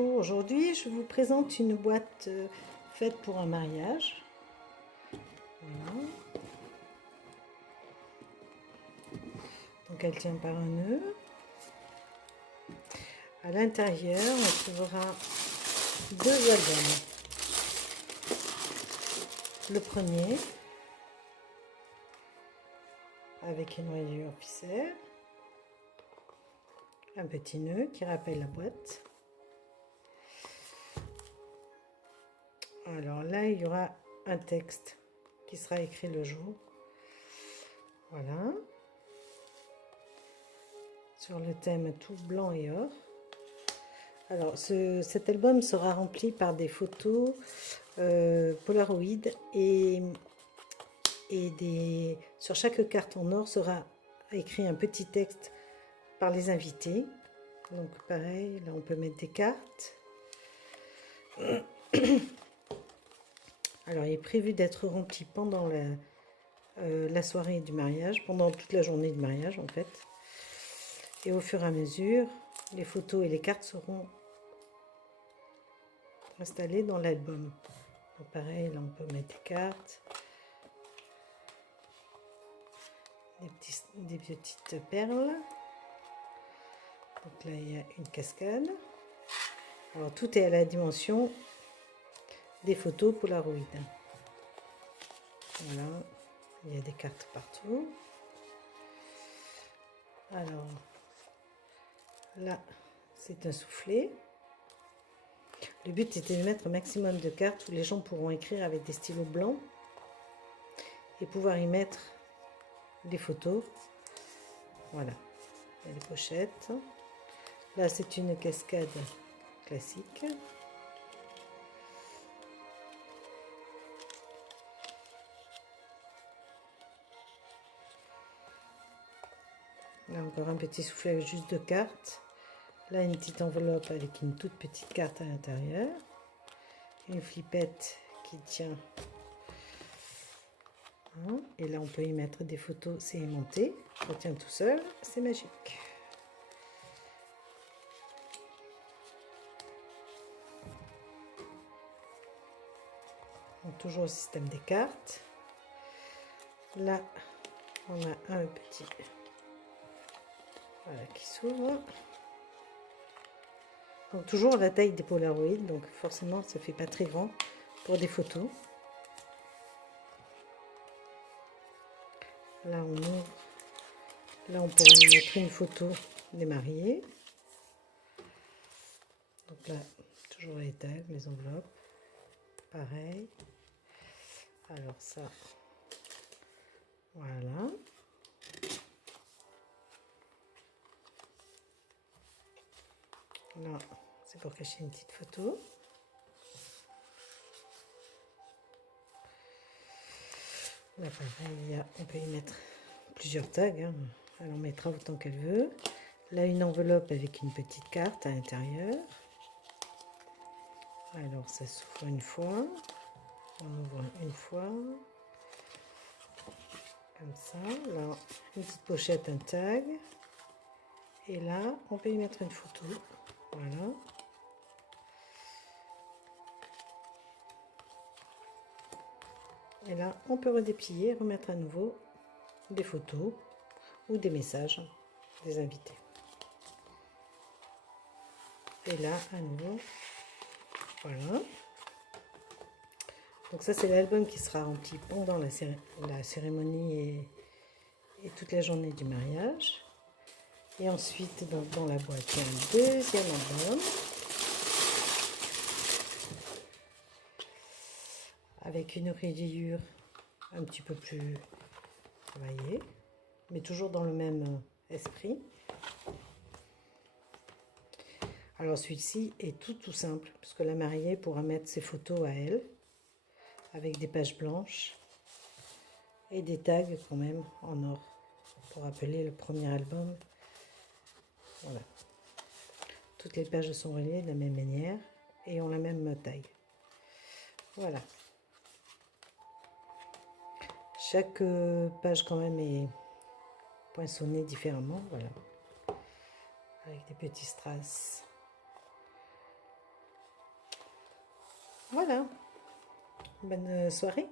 Aujourd'hui, je vous présente une boîte faite pour un mariage. Voilà. Donc elle tient par un nœud. À l'intérieur, on trouvera deux albums. Le premier, avec une rayure ficelle, un petit nœud qui rappelle la boîte. Alors là, il y aura un texte qui sera écrit le jour. Voilà. Sur le thème tout blanc et or. Alors, cet album sera rempli par des photos Polaroid et sur chaque carte en or sera écrit un petit texte par les invités. Donc pareil, là on peut mettre des cartes. Alors il est prévu d'être rempli pendant la soirée du mariage, pendant toute la journée du mariage en fait. Et au fur et à mesure, les photos et les cartes seront installées dans l'album. Donc pareil, là on peut mettre des cartes, des petites perles. Donc là il y a une cascade. Alors tout est à la dimension des photos Polaroid. Voilà, il y a des cartes partout. Alors là, c'est un soufflet. Le but était de mettre un maximum de cartes où les gens pourront écrire avec des stylos blancs et pouvoir y mettre des photos. Voilà, il y a les pochettes. Là, c'est une cascade classique. Là encore un petit soufflet avec juste deux cartes. Là une petite enveloppe avec une toute petite carte à l'intérieur. Une flippette qui tient. Et là on peut y mettre des photos, c'est aimanté. Ça tient tout seul, c'est magique. Donc, toujours au système des cartes. Là on a un petit voilà, qui s'ouvre. Donc toujours la taille des Polaroid, donc forcément ça fait pas très grand pour des photos. Là on ouvre, là on pourra y mettre une photo des mariés. Donc là toujours les tags, les enveloppes, pareil. Alors ça, voilà. Là c'est pour cacher une petite photo. Là pareil, on peut y mettre plusieurs tags, hein. Elle en mettra autant qu'elle veut. Là une enveloppe avec une petite carte à l'intérieur. Alors ça s'ouvre une fois, on ouvre une fois, comme ça. Là une petite pochette, un tag. Et là on peut y mettre une photo. Voilà. Et là, on peut redéplier, remettre à nouveau des photos ou des messages des invités. Et là, à nouveau, voilà. Donc ça, c'est l'album qui sera rempli pendant la cérémonie et toute la journée du mariage. Et ensuite, dans la boîte, il y a un deuxième album. Avec une rayure un petit peu plus travaillée, mais toujours dans le même esprit. Alors celui-ci est tout simple, puisque la mariée pourra mettre ses photos à elle, avec des pages blanches et des tags quand même en or, pour rappeler le premier album. Voilà. Toutes les pages sont reliées de la même manière et ont la même taille. Voilà. Chaque page quand même est poinçonnée différemment, voilà, avec des petits strass Voilà, bonne soirée.